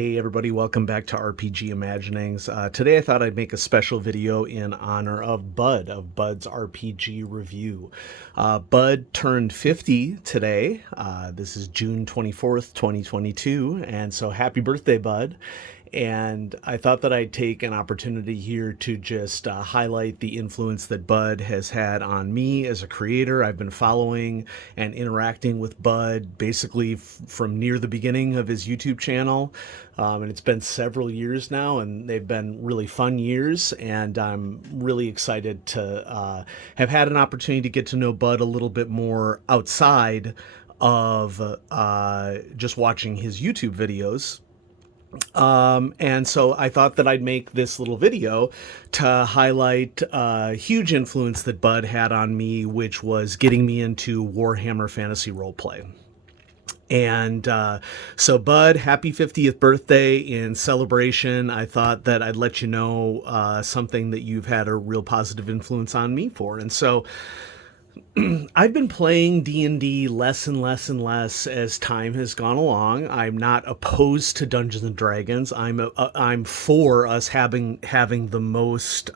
Hey everybody, welcome back to RPG Imaginings. Today I thought I'd make a special video in honor of Bud's RPG review. Bud turned 50 today. This is June 24th, 2022, and so happy birthday, Bud. And I thought that I'd take an opportunity here to just highlight the influence that Bud has had on me as a creator. I've been following and interacting with Bud basically from near the beginning of his YouTube channel. And it's been several years now, and they've been really fun years. And I'm really excited to have had an opportunity to get to know Bud a little bit more outside of just watching his YouTube videos. And so I thought that I'd make this little video to highlight a huge influence that Bud had on me, which was getting me into Warhammer Fantasy Roleplay. And so, Bud, happy 50th birthday. In celebration, I thought that I'd let you know something that you've had a real positive influence on me for. And so I've been playing D&D less and less and less as time has gone along. I'm not opposed to Dungeons and Dragons. I'm for us having the most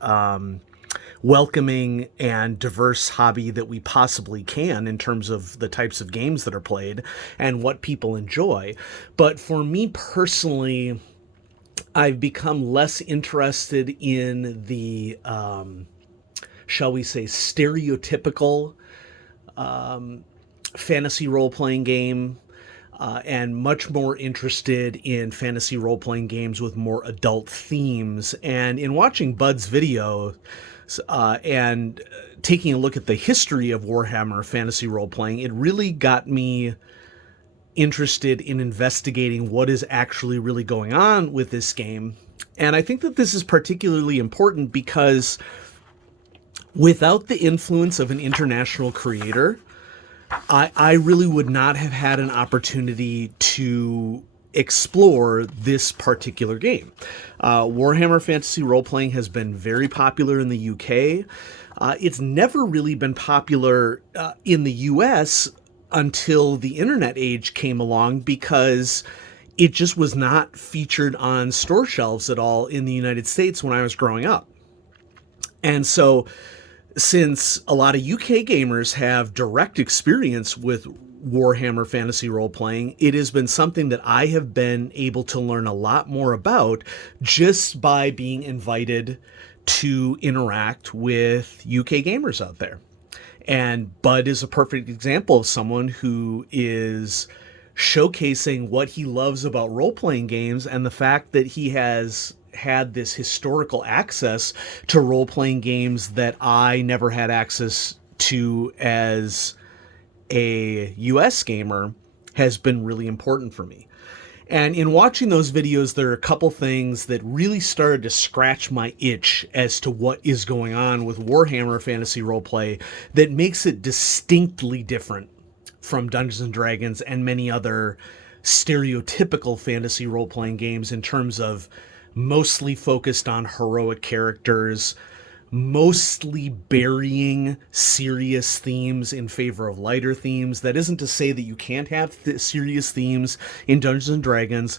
welcoming and diverse hobby that we possibly can in terms of the types of games that are played and what people enjoy. But for me personally, I've become less interested in the shall we say, stereotypical fantasy role-playing game, and much more interested in fantasy role-playing games with more adult themes. And in watching Bud's video and taking a look at the history of Warhammer fantasy role-playing, it really got me interested in investigating what is actually really going on with this game. And I think that this is particularly important because without the influence of an international creator, I really would not have had an opportunity to explore this particular game. Warhammer Fantasy Role-Playing has been very popular in the UK. It's never really been popular in the US until the internet age came along, because it just was not featured on store shelves at all in the United States when I was growing up. And so, since a lot of UK gamers have direct experience with Warhammer Fantasy Role-Playing, it has been something that I have been able to learn a lot more about just by being invited to interact with UK gamers out there. And Bud is a perfect example of someone who is showcasing what he loves about role-playing games and the fact that he has had this historical access to role-playing games that I never had access to as a US gamer has been really important for me. And in watching those videos, there are a couple things that really started to scratch my itch as to what is going on with Warhammer Fantasy Roleplay that makes it distinctly different from Dungeons and Dragons and many other stereotypical fantasy role-playing games, in terms of mostly focused on heroic characters, mostly burying serious themes in favor of lighter themes. That isn't to say that you can't have serious themes in Dungeons and Dragons,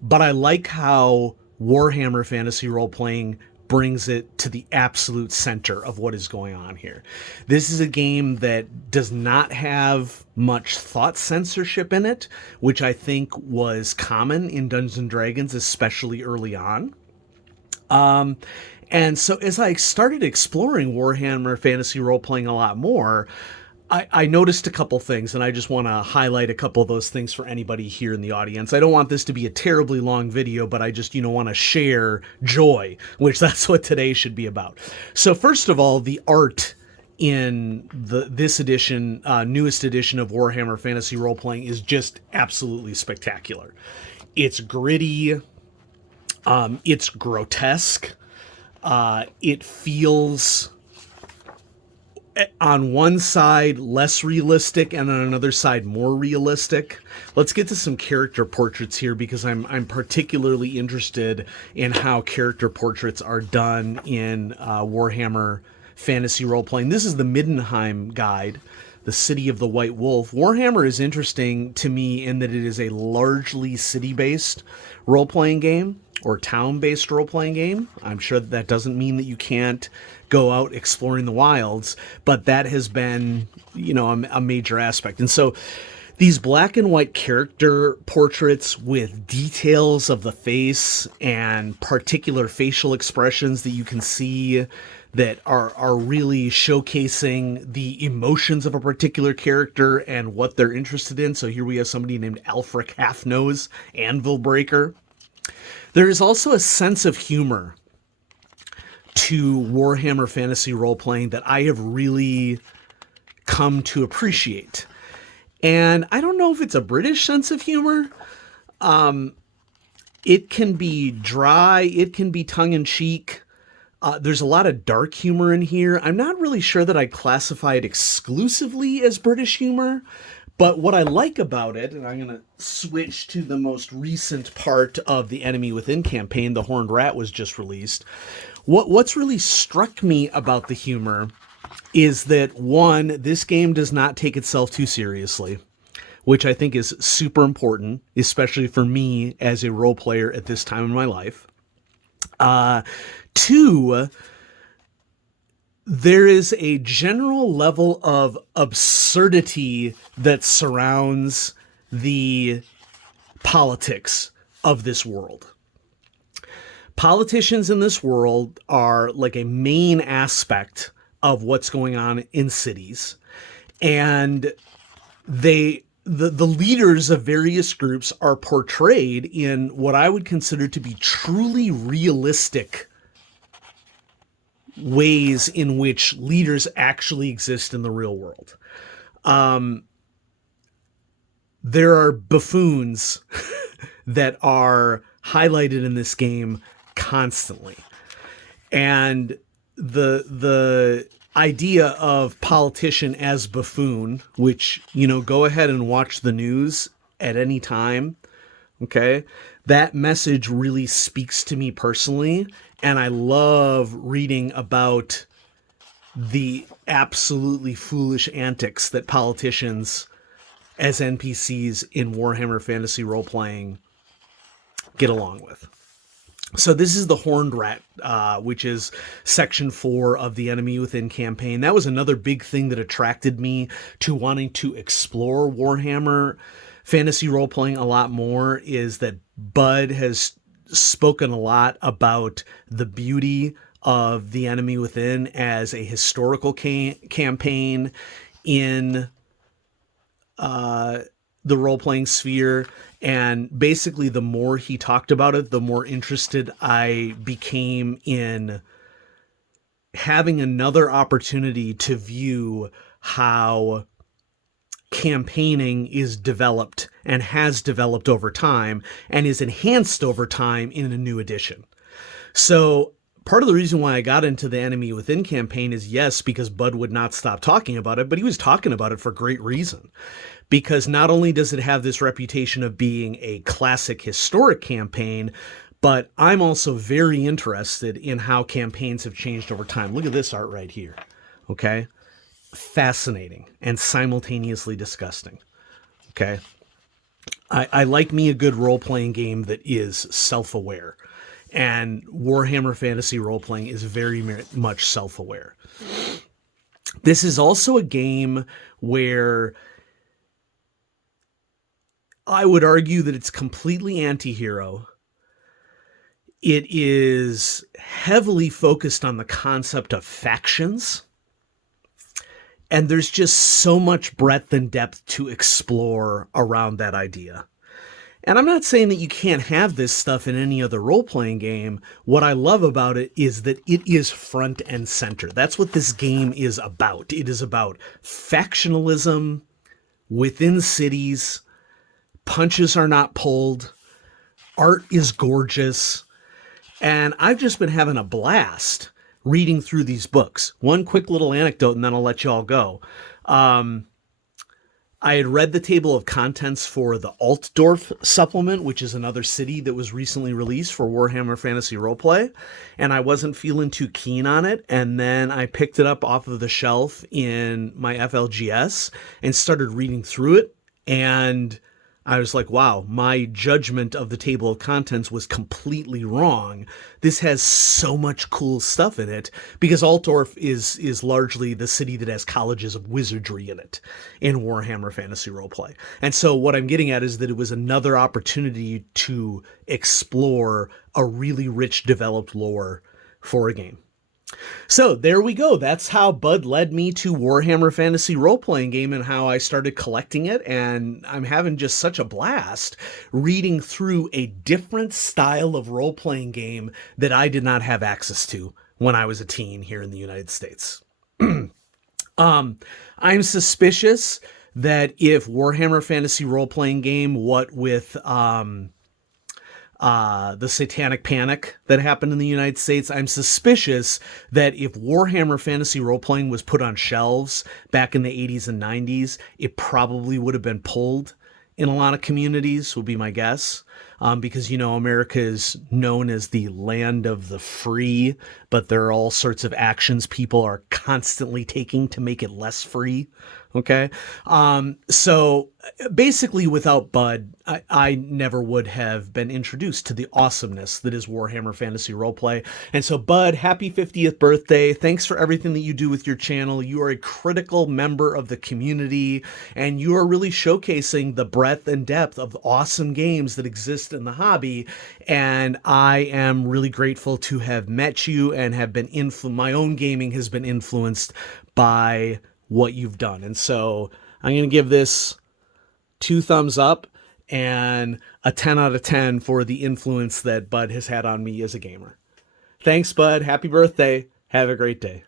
but I like how Warhammer Fantasy Role-Playing brings it to the absolute center of what is going on here. This is a game that does not have much thought censorship in it, which I think was common in Dungeons and Dragons, especially early on. And so as I started exploring Warhammer Fantasy Role-Playing a lot more, I noticed a couple things, and I just want to highlight a couple of those things for anybody here in the audience. I don't want this to be a terribly long video, but I just, want to share joy, which that's what today should be about. So first of all, the art in this edition, newest edition of Warhammer Fantasy Role-Playing is just absolutely spectacular. It's gritty. It's grotesque. It feels, on one side, less realistic, and on another side, more realistic. Let's get to some character portraits here, because I'm particularly interested in how character portraits are done in Warhammer Fantasy Role-Playing. This is the Middenheim guide the City of the White Wolf. Warhammer is interesting to me in that it is a largely city-based role-playing game or town-based role-playing game. I'm sure that doesn't mean that you can't go out exploring the wilds, but that has been, a major aspect. And so these black and white character portraits with details of the face and particular facial expressions that you can see that are really showcasing the emotions of a particular character and what they're interested in. So here we have somebody named Alfric Halfnose, Anvil Breaker. There is also a sense of humor to Warhammer Fantasy role-playing that I have really come to appreciate. And I don't know if it's a British sense of humor. It can be dry. It can be tongue-in-cheek. There's a lot of dark humor in here. I'm not really sure that I'd classify it exclusively as British humor, but what I like about it, and I'm going to switch to the most recent part of the Enemy Within campaign, The Horned Rat was just released. What's really struck me about the humor is that, one, this game does not take itself too seriously, which I think is super important, especially for me as a role player at this time in my life. Two, there is a general level of absurdity that surrounds the politics of this world. Politicians in this world are like a main aspect of what's going on in cities. And the leaders of various groups are portrayed in what I would consider to be truly realistic ways in which leaders actually exist in the real world. There are buffoons that are highlighted in this game constantly. And the idea of politician as buffoon, which, go ahead and watch the news at any time. Okay. That message really speaks to me personally. And I love reading about the absolutely foolish antics that politicians as NPCs in Warhammer Fantasy role-playing get along with. So this is the Horned Rat, which is Section 4 of the Enemy Within campaign. That was another big thing that attracted me to wanting to explore Warhammer Fantasy role-playing a lot more, is that Bud has spoken a lot about the beauty of the Enemy Within as a historical campaign in the role-playing sphere. And basically, the more he talked about it, the more interested I became in having another opportunity to view how campaigning is developed and has developed over time and is enhanced over time in a new edition. So part of the reason why I got into the Enemy Within campaign is, yes, because Bud would not stop talking about it, but he was talking about it for great reason. Because not only does it have this reputation of being a classic historic campaign, but I'm also very interested in how campaigns have changed over time. Look at this art right here. Okay. Fascinating and simultaneously disgusting. Okay. I like me a good role-playing game that is self-aware. And Warhammer Fantasy role-playing is very much self-aware. This is also a game where I would argue that it's completely anti-hero. It is heavily focused on the concept of factions. And there's just so much breadth and depth to explore around that idea. And I'm not saying that you can't have this stuff in any other role-playing game. What I love about it is that it is front and center. That's what this game is about. It is about factionalism within cities. Punches are not pulled. Art is gorgeous. And I've just been having a blast reading through these books. One quick little anecdote, and then I'll let you all go. I had read the table of contents for the Altdorf supplement, which is another city that was recently released for Warhammer Fantasy Roleplay, and I wasn't feeling too keen on it. And then I picked it up off of the shelf in my FLGS and started reading through it. And I was like, wow, my judgment of the table of contents was completely wrong. This has so much cool stuff in it because Altdorf is largely the city that has colleges of wizardry in it in Warhammer Fantasy Roleplay. And so what I'm getting at is that it was another opportunity to explore a really rich developed lore for a game. So there we go. That's how Bud led me to Warhammer Fantasy Role-Playing Game and how I started collecting it. And I'm having just such a blast reading through a different style of role-playing game that I did not have access to when I was a teen here in the United States. I'm suspicious that if Warhammer Fantasy Role-Playing Game, what with the satanic panic that happened in the United States, I'm suspicious that if Warhammer Fantasy Role-Playing was put on shelves back in the 80s and 90s, it probably would have been pulled in a lot of communities, would be my guess. Because, you know, America is known as the land of the free, but there are all sorts of actions people are constantly taking to make it less free. Okay. So basically without Bud, I never would have been introduced to the awesomeness that is Warhammer Fantasy Roleplay. And so Bud, happy 50th birthday. Thanks for everything that you do with your channel. You are a critical member of the community and you are really showcasing the breadth and depth of awesome games that exist in the hobby. And I am really grateful to have met you and have been my own gaming has been influenced by what you've done. And so I'm going to give this 2 thumbs up and a 10 out of 10 for the influence that Bud has had on me as a gamer. Thanks, Bud. Happy birthday. Have a great day.